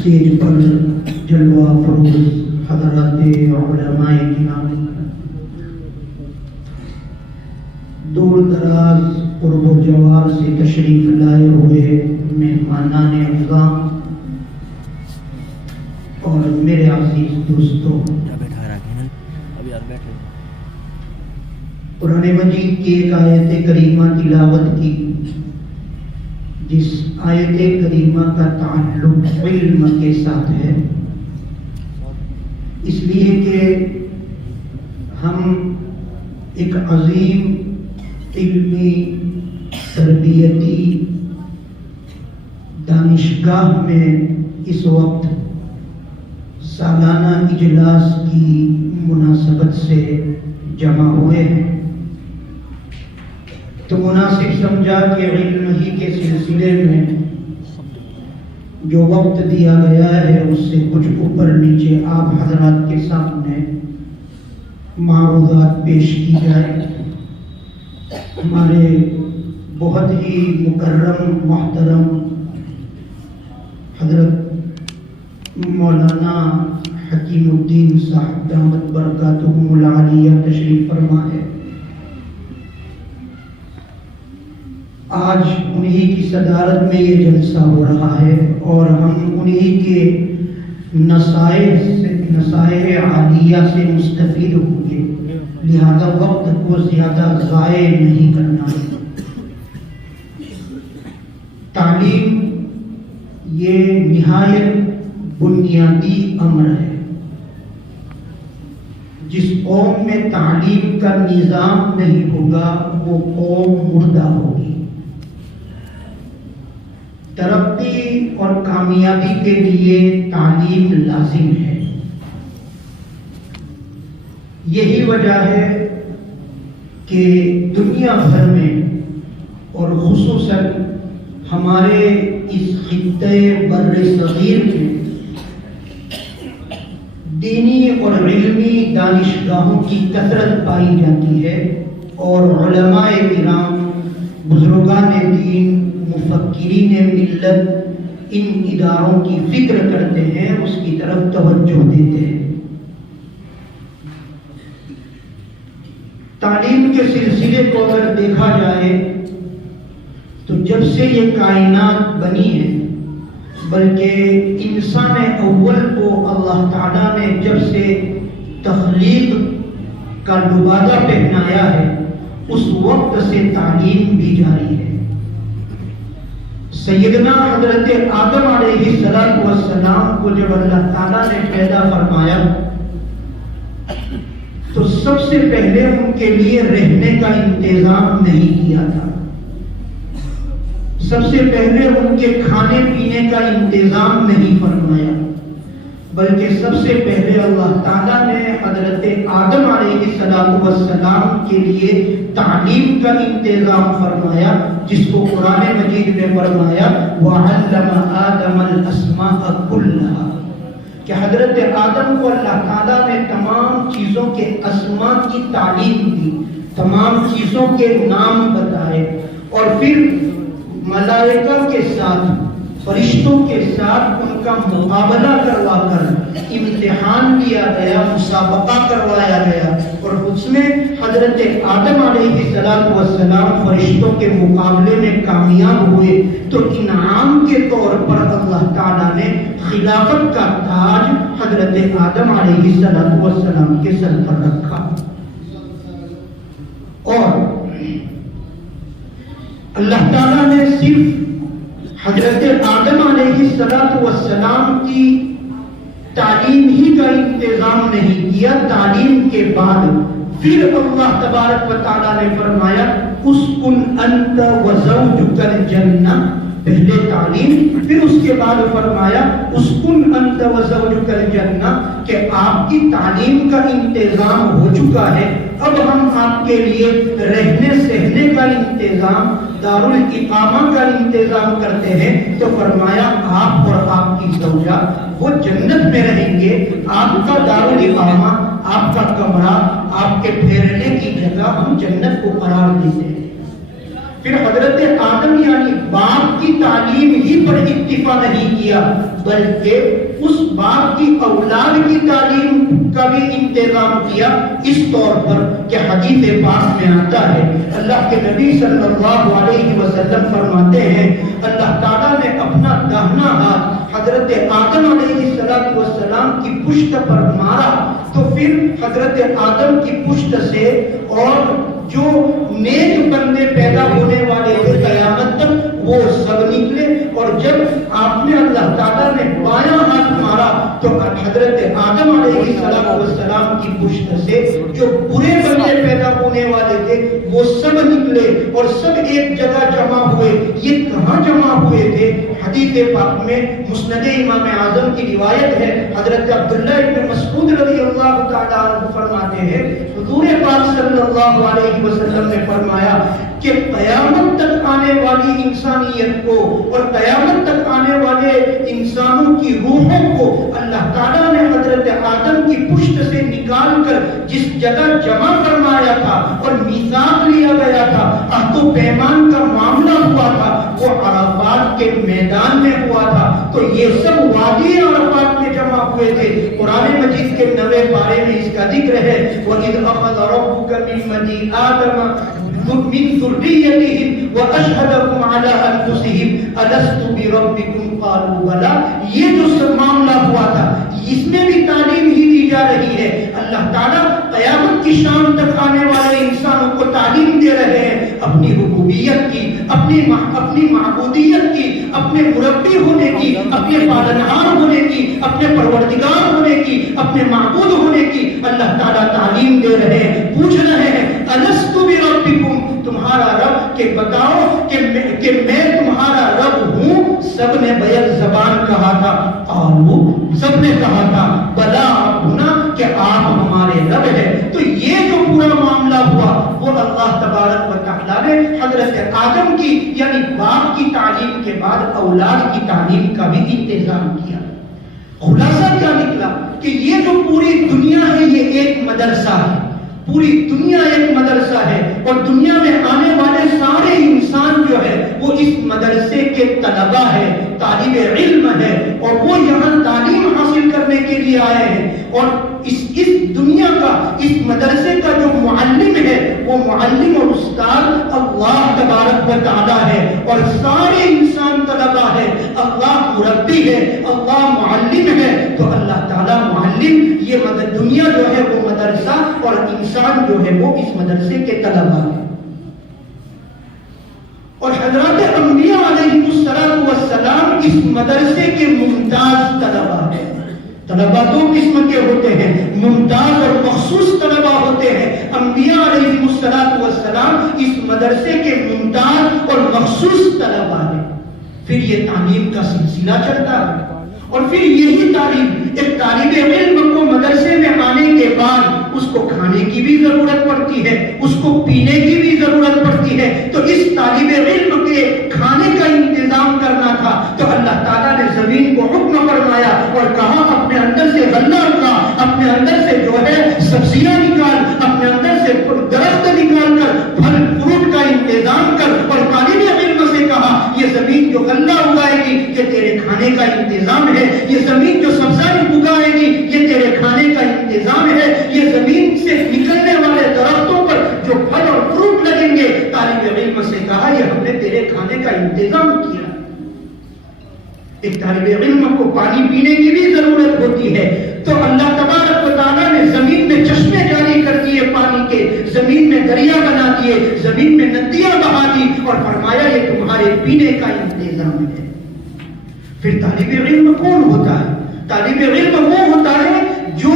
Stage پر جلوہ فروز حضرات علماء کرام، دور دراز قرب و جوار سے تشریف لائے ہوئے مہمانان اعظام اور میرے عزیز دوستوں، قرآن مجید کی ایک آیت کریمہ تلاوت کی جس آیت کریمہ کا تعلق علم کے ساتھ ہے، اس لیے کہ ہم ایک عظیم علمی تربیتی دانشگاہ میں اس وقت سالانہ اجلاس کی مناسبت سے جمع ہوئے ہیں، تو مناسب سمجھا کہ علم ہی کے سلسلے میں جو وقت دیا گیا ہے اس سے کچھ اوپر نیچے آپ حضرات کے سامنے معروضات پیش کی جائے۔ ہمارے بہت ہی مکرم محترم حضرت مولانا حکیم الدین صاحب دامت برکاتہم العالیہ تشریف فرما ہے۔ آج انہی کی صدارت میں یہ جلسہ ہو رہا ہے اور ہم انہی کے نصائح عالیہ سے مستفید ہوں گے، لہذا وقت کو زیادہ ضائع نہیں کرنا ہے۔ تعلیم یہ نہایت بنیادی امر ہے۔ جس قوم میں تعلیم کا نظام نہیں ہوگا وہ قوم مردہ ہوگی۔ ترقی اور کامیابی کے لیے تعلیم لازم ہے۔ یہی وجہ ہے کہ دنیا بھر میں اور خصوصاً ہمارے اس خطے بر صغیر میں دینی اور علمی دانشگاہوں کی کثرت پائی جاتی ہے، اور علماء کرام، بزرگان دین، مفکرین ملت ان اداروں کی فکر کرتے ہیں، اس کی طرف توجہ دیتے ہیں۔ تعلیم کے سلسلے کو اگر دیکھا جائے تو جب سے یہ کائنات بنی ہے، بلکہ انسان اول کو اللہ تعالیٰ نے جب سے تخلیق کا لبادہ پہنایا ہے، اس وقت سے تعلیم بھی جاری ہے۔ سیدنا حضرت آدم علیہ السلام کو جب اللہ تعالیٰ نے پیدا فرمایا تو سب سے پہلے ان کے لیے رہنے کا انتظام نہیں کیا تھا، سب سے پہلے ان کے کھانے پینے کا انتظام نہیں فرمایا، بلکہ سب سے پہلے اللہ تعالیٰ نے حضرت آدم علیہ السلام کے لیے تعلیم کا انتظام فرمایا، جس کو قرآن مجید میں فرمایا وَعَلَّمَ آدَمَ الْأَسْمَاءَ كُلَّهَا، کہ حضرت آدم کو اللہ تعالیٰ نے تمام چیزوں کے اسماء کی تعلیم دی، تمام چیزوں کے نام بتائے، اور پھر ملائکہ کے ساتھ، فرشتوں کے ساتھ ان کا مقابلہ کروا کر امتحان لیا گیا، مسابقہ کروایا گیا، اور اس میں حضرت آدم علیہ السلام فرشتوں کے مقابلے میں کامیاب ہوئے، تو انعام کے طور پر اللہ تعالیٰ نے خلافت کا تاج حضرت آدم علیہ السلام کے سر پر رکھا۔ اور اللہ تعالیٰ نے صرف حضرت آدم علیہ السلام کی تعلیم ہی کا انتظام نہیں کیا، تعلیم کے بعد پھر اللہ تبارک و تعالیٰ نے فرمایا اسکن انت وزوجک الجنہ، پہلے تعلیم، پھر اس کے بعد فرمایا اسکن انت وزوجک الجنہ، کہ آپ کی تعلیم کا انتظام ہو چکا ہے، اب ہم آپ کے لیے رہنے سہنے کا انتظام، دارالاقامہ کا انتظام کرتے ہیں۔ تو فرمایا آپ اور آپ کی زوجہ وہ جنت میں رہیں گے، آپ کا دارالاقامہ، آپ کا کمرہ، آپ کے ٹھہرنے کی جگہ ہم جنت کو قرار دیتے ہیں۔ پھر حضرت آدم یعنی باپ کی تعلیم ہی پر اکتفا نہیں کیا، بلکہ اس باپ کی اولاد کی تعلیم کا بھی انتظام کیا، اس طور پر کہ حدیث پاک میں آتا ہے، اللہ کے نبی صلی اللہ علیہ وسلم فرماتے ہیں اللہ تعالیٰ نے اپنا داہنا ہاتھ حضرت آدم علیہ السلام کی پشت پر مارا، تو پھر حضرت آدم کی پشت سے اور جو نیک بندے پیدا ہونے والے تھے قیامت تک وہ سب نکلے، اور جب آپ نے اللہ تعالیٰ نے بایاں ہاتھ مارا تو حضرت آدم علیہ السلام کی پشت سے جو برے بندے پیدا ہونے والے تھے وہ سب نکلے اور سب ایک جگہ جمع ہوئے۔ یہ کہاں جمع ہوئے تھے؟ حدیث پاک میں مسند امام اعظم کی روایت ہے، حضرت عبداللہ ابن مسعود رضی اللہ تعالیٰ عنہ فرماتے ہیں حضور پاک صلی اللہ علیہ وسلم نے فرمایا کہ قیامت تک آنے والی انسانیت کو اور قیامت تک آنے والے انسانوں کی روحوں کو اللہ تعالیٰ نے حضرت آدم کی پشت سے نکال کر جس جگہ جمع فرمایا تھا اور میثاق لیا گیا تھا، عہد و پیمان کا معاملہ ہوا تھا، وہ عرفات کے میدان میں ہوا تھا۔ تو یہ سب وادی عرفات میں جمع ہوئے تھے۔ قرآن مجید کے 9ویں پارے میں اس کا ذکر ہے، وَإِذْ أَخَذَ رَبُّكَ مِن بَنِي آدَمَ من ذریتهم واشهدهم على انفسهم الست بربكم قالوا بلى، یہ جو سب معاملہ ہوا تھا اس میں بھی تعلیم ہی دی جا رہی ہے۔ اللہ تعالیٰ قیامت کی شام تک آنے والے انسانوں کو تعلیم دے رہے ہیں اپنی ربوبیت کی، اپنی معبودیت کی، اپنے مربی ہونے کی، اپنے پالنہار ہونے کی، اپنے پروردگار ہونے کی، اپنے معبود ہونے کی اللہ تعالیٰ تعلیم دے رہے ہیں، پوچھ رہے ہیں الست بربکم، تمہارا رب، کہ بتاؤ کہ میں تمہارا رب ہوں؟ سب نے بیک زبان کہا تھا، سب نے کہا تھا بلا ہونا کہ آپ ہمارے رب ہیں۔ تو یہ جو پورا معاملہ ہوا وہ اللہ تبارک و تعالیٰ نے حضرت آدم کی یعنی باپ کی تعلیم کے بعد اولاد کی تعلیم کا بھی انتظام کیا۔ خلاصہ کیا نکلا کہ یہ جو پوری دنیا ہے یہ ایک مدرسہ ہے، پوری دنیا ایک مدرسہ ہے، اور دنیا میں آنے والے سارے انسان جو ہے وہ اس مدرسے کے طلبہ ہے، طالب علم ہے، اور وہ یہاں تعلیم حاصل کرنے کے لیے آئے ہیں، اور اس دنیا کا اس مدرسے کا جو معلم ہے وہ معلم اور استاد اللہ تبارک و تعالیٰ ہے، اور سارے انسان طلبہ ہے، اللہ مربی ہے، اللہ معلم ہے۔ تو اللہ تعالیٰ معلم، یہ دنیا جو ہے وہ مدرسہ، اور انسان جو ہے وہ اس مدرسے کے طلبہ ہے۔ اور حضرات انبیاء علیہ السلام اس مدرسے کے ممتاز طلبہ ہیں۔ طلبہ دو قسم کے ہوتے ہیں، ممتاز اور مخصوص طلبہ ہوتے ہیں۔ انبیاء علیہ السلام اس مدرسے کے ممتاز اور مخصوص طلبہ ہیں۔ پھر یہ تعلیم کا سلسلہ چلتا ہے، اور پھر یہی تعلیم ایک طالب علم کو مدرسے میں آنے کے بعد اس کو کھانے کی بھی ضرورت پڑتی ہے، اس کو پینے کی بھی ضرورت پڑتی ہے۔ تو اس طالب علم کے کھانے کا انتظام کرنا تھا، تو اللہ تعالیٰ نے زمین کو حکم فرمایا اور کہا اپنے اندر سے غلہ اگا، اپنے اندر سے جو ہے سبزیاں نکال، اپنے اندر سے درخت نکال کر پھل فروٹ کا انتظام کر، اور طالب علم سے کہا یہ زمین جو غلہ اگائے گی یہ تیرے کھانے کا انتظام ہے، یہ زمین جو سبزہ اگائے گی یہ تیرے کھانے کا انتظام ہے، یہ زمین سے نکلنے والے درختوں پر جو پھل اور فروٹ لگیں گے، طالب علم سے کہا یہ ہم نے تیرے کھانے کا انتظام کیا۔ ایک طالب علم کو پانی پینے کی بھی ضرورت ہوتی ہے، تو اللہ تبارک و تعالیٰ نے زمین میں چشمے جاری کر دیے پانی کے، زمین میں دریا بنا دیے، زمین میں ندیاں بہا دی، اور فرمایا یہ تمہارے پینے کا انتظام ہے۔ پھر طالب علم کون ہوتا ہے؟ طالب علم وہ ہوتا ہے جو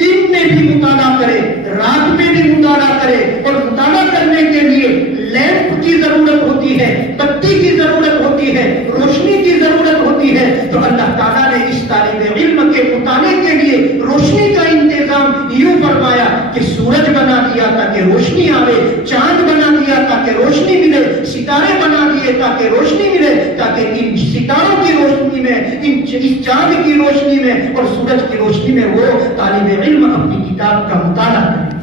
دن میں بھی مطالعہ کرے، رات میں بھی مطالعہ کرے، اور مطالعہ کرنے کے لیے لیمپ کی ضرورت ہوتی ہے، بتی کی ضرورت ہوتی ہے، روشنی کی ضرورت ہوتی ہے۔ تو اللہ تعالیٰ نے اس طالب علم کے مطالعے کے لیے روشنی کا انتظام یوں فرمایا کہ سورج بنا دیا تاکہ روشنی آئے، چاند بنا دیا تاکہ روشنی ملے، ستارے بنا دیے تاکہ روشنی ملے، تاکہ ان ستاروں کی روشنی میں، اس چاند کی روشنی میں اور سورج کی روشنی میں وہ طالب علم اپنی کتاب کا مطالعہ کرے۔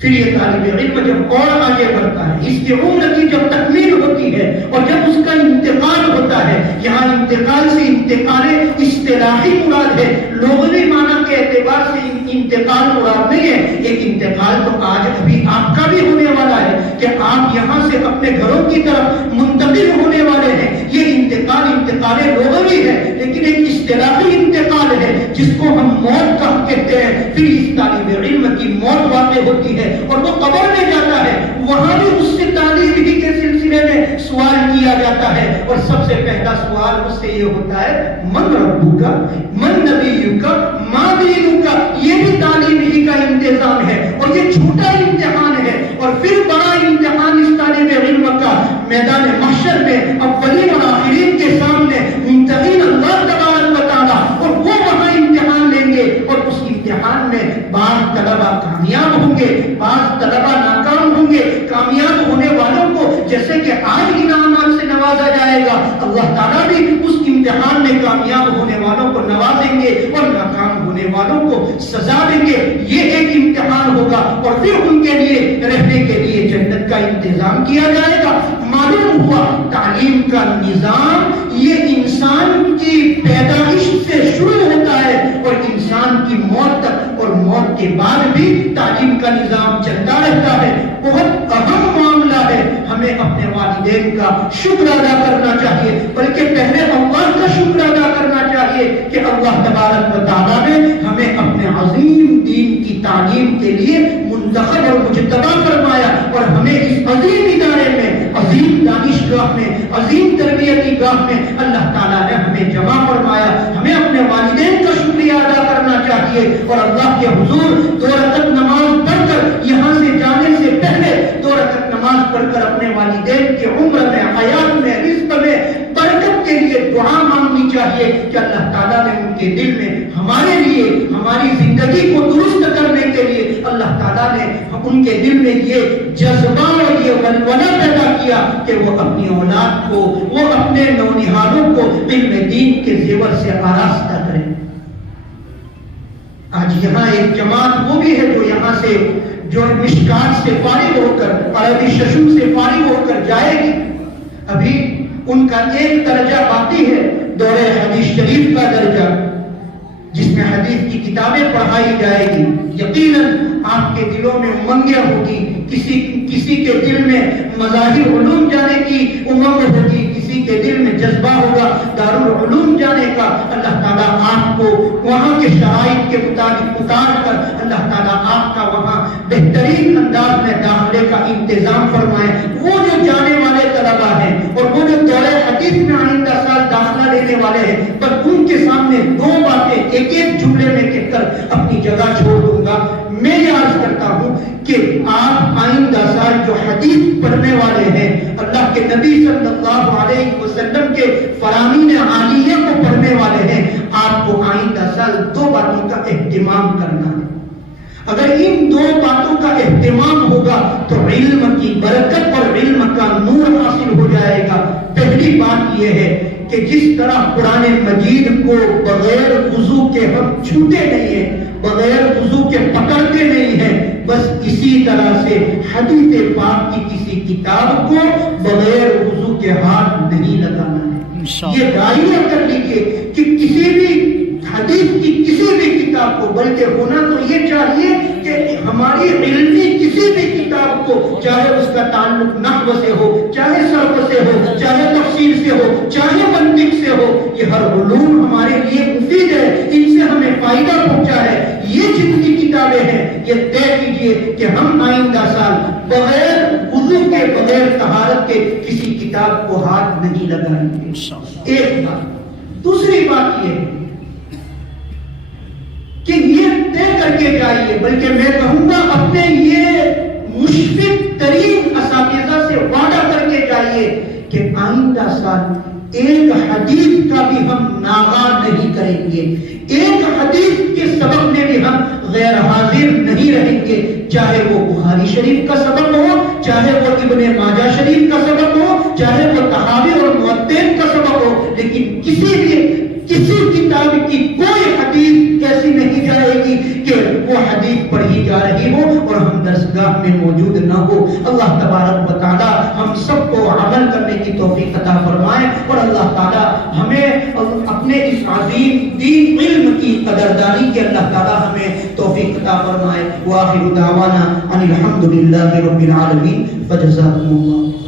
پھر یہ طالب علم جب اور آگے بڑھتا ہے، اس کی عمر کی جب تکمیل ہوتی ہے اور جب اس کا انتقال ہوتا ہے، یہاں انتقال سے انتقال اصطلاحی مراد ہے، لغوی معنی کے اعتبار سے انتقال مراد نہیں ہے۔ ایک انتقال تو آج ابھی آپ کا بھی ہونے والا ہے کہ آپ یہاں سے اپنے گھروں کی طرف منتقل ہونے والے ہیں، یہ انتقال لغوی ہے، لیکن ایک اصطلاحی انتقال ہے جس کو ہم موت کہتے ہیں۔ پھر اس طالب علم کی موت واقع ہوتی ہے اور وہ قبر میں جاتا ہے، وہاں بھی اس سے تعلیم ہی کے سلسلے میں سوال کیا جاتا ہے، اور سب سے پہلا سوال اس سے یہ ہوتا ہے من ربک من نبیک ما دینک۔ یہ بھی تعلیم ہی کا انتظام ہے، اور یہ چھوٹا امتحان ہے، اور پھر بڑا امتحان اس طالب علم کا میدان محشر میں اولین اور آخرین کے سامنے ممتحن اللہ تبارک و تعالی، اور وہ وہاں امتحان لیں گے، اور اس امتحان میں بعض طلبہ کامیاب ہوں گے، بعض طلبہ ناکام ہوں گے۔ کامیاب ہونے والوں کو جیسے کہ آج انعامات سے نوازا جائے گا، اللہ تعالیٰ بھی اس امتحان میں کامیاب ہونے والوں کو نوازیں گے، اور ناکام ہونے والوں کو سزا دیں گے۔ یہ ایک امتحان ہوگا، اور پھر ان کے لیے رہنے کے لیے جنت کا انتظام کیا جائے گا۔ معلوم ہوا تعلیم کا نظام یہ انسان کی پیدائش سے شروع ہوتا ہے اور انسان کی موت تک، اور موت کے بعد بھی تعلیم کا نظام چلتا رہتا ہے۔ بہت اہم معاملہ ہے، ہمیں اپنے والدین کا شکر ادا کرنا چاہیے، بلکہ پہلے اللہ کا شکر ادا کرنا چاہیے کہ اللہ تبارک و تعالیٰ نے ہمیں اپنے عظیم دین کی تعلیم کے لیے منتخب اور مجتبی فرمایا، اور ہمیں اس عظیم ادارے میں، عظیم دانشگاہ میں، عظیم تربیتی گاہ میں اللہ تعالیٰ نے ہمیں جمع فرمایا۔ ہمیں اپنے والدین کا شکریہ ادا کرنا چاہیے، اور اللہ کے حضور 2 رکعت نماز پڑھ کر یہاں سے جانے سے پہلے 2 رکعت نماز پڑھ کر اپنے والدین کی عمر میں، حیات میں، رزق میں برکت کے لیے دعا مانگنی چاہیے کہ اللہ تعالیٰ نے ان کے دل میں ہمارے لیے، ہماری زندگی کو درست کرنے کے لیے اللہ تعالیٰ نے ان کے دل میں یہ جذبہ اور یہ ولولہ پیدا کیا کہ وہ اپنی اولاد کو، وہ اپنے نونہالوں کو علم دین کے زیور سے آراستہ کریں۔ آج یہاں ایک جماعت وہ بھی ہے جو یہاں سے، جو مشکات سے فارغ ہو کر، عربی ششم سے فارغ ہو کر جائے گی، ابھی ان کا ایک درجہ باقی ہے، دورہ حدیث شریف کا درجہ، جس میں حدیث کی کتابیں پڑھائی جائے گی۔ یقیناً آپ کے دلوں میں امنگیں ہوگی، کسی کے دل میں مظاہر علوم جانے کی امنگ ہوگی، کسی کے دل میں جذبہ ہوگا دارالعلوم جانے کا۔ اللہ تعالیٰ آپ کو وہاں کے شرائط کے مطابق اتار کر اللہ تعالیٰ آپ کا وہاں بہترین انداز میں داخلے کا انتظام فرمائے۔ وہ جو جانے والے طلبہ ہیں اور وہ جو دورہ حدیث میں آئندہ سال داخلہ لینے والے ہیں، بس ان کے سامنے 2 باتیں ایک جملے میں کہہ کر اپنی جگہ چھوڑ دوں گا۔ میں یہ عرض کرتا ہوں کہ آپ آئندہ سال جو حدیث پڑھنے والے ہیں، اللہ کے نبی صلی اللہ علیہ وسلم کے فرامین عالیہ کو پڑھنے والے ہیں، آپ کو آئندہ سال 2 باتوں کا اہتمام کرنا ہے۔ اگر ان 2 باتوں کا اہتمام ہوگا تو علم کی برکت اور علم کا نور حاصل ہو جائے گا۔ پہلی بات یہ ہے کہ جس طرح قرآن مجید کو بغیر وضو کے ہم چھوتے نہیں ہیں، بغیر وضو کے پکڑتے نہیں ہیں، بس اسی طرح سے حدیث پاک کی کسی کتاب کو بغیر وضو کے ہاتھ نہیں لگانا ہے۔ یہ دائرہ کر لیجئے کہ کسی بھی حدیث کی کسی بھی کتاب کو، بلکہ ہونا تو یہ چاہیے کہ ہماری علمی کسی بھی کتاب کو، چاہے اس کا تعلق نحو سے ہو، چاہے صرف سے ہو، چاہے تفسیر سے ہو، چاہے منطق سے ہو، یہ ہر علوم ہمارے لیے مفید ہے، ان سے ہمیں فائدہ پہنچا ہے۔ یہ جتنی کتابیں ہیں یہ طے کیجئے کہ ہم آئندہ سال بغیر وضو کے، بغیر طہارت کے کسی کتاب کو ہاتھ نہیں لگائیں گے۔ ایک بات۔ دوسری بات یہ ہے کہ یہ طے کر کے جائیے، بلکہ میں کہوں گا اپنے یہ مشفق ترین اساتذہ سے وعدہ کر کے جائیے کہ آئندہ سال ایک حدیث کا بھی ہم ناغہ نہیں کریں گے، ایک حدیث کے سبق میں بھی ہم غیر حاضر نہیں رہیں گے، چاہے وہ بخاری شریف کا سبق ہو، چاہے وہ ابن ماجہ شریف کا سبق ہو، چاہے وہ طحاوی اور موطن کا سبق ہو، لیکن کسی کتاب کی کوئی حدیث ایسی نہیں جائے گی کہ وہ حدیث پڑھی جا رہی ہو اور ہم درسگاہ میں موجود نہ ہو. اللہ تبارک و تعالی ہم سب کو عمل کرنے کی توفیق عطا فرمائے اور اللہ تعالی ہمیں اپنے اس عظیم دین علم کی قدردانی کے اللہ تعالی ہمیں توفیق عطا فرمائے. وآخر دعوانا ان الحمد للہ رب العالمین. فجزاکم اللہ.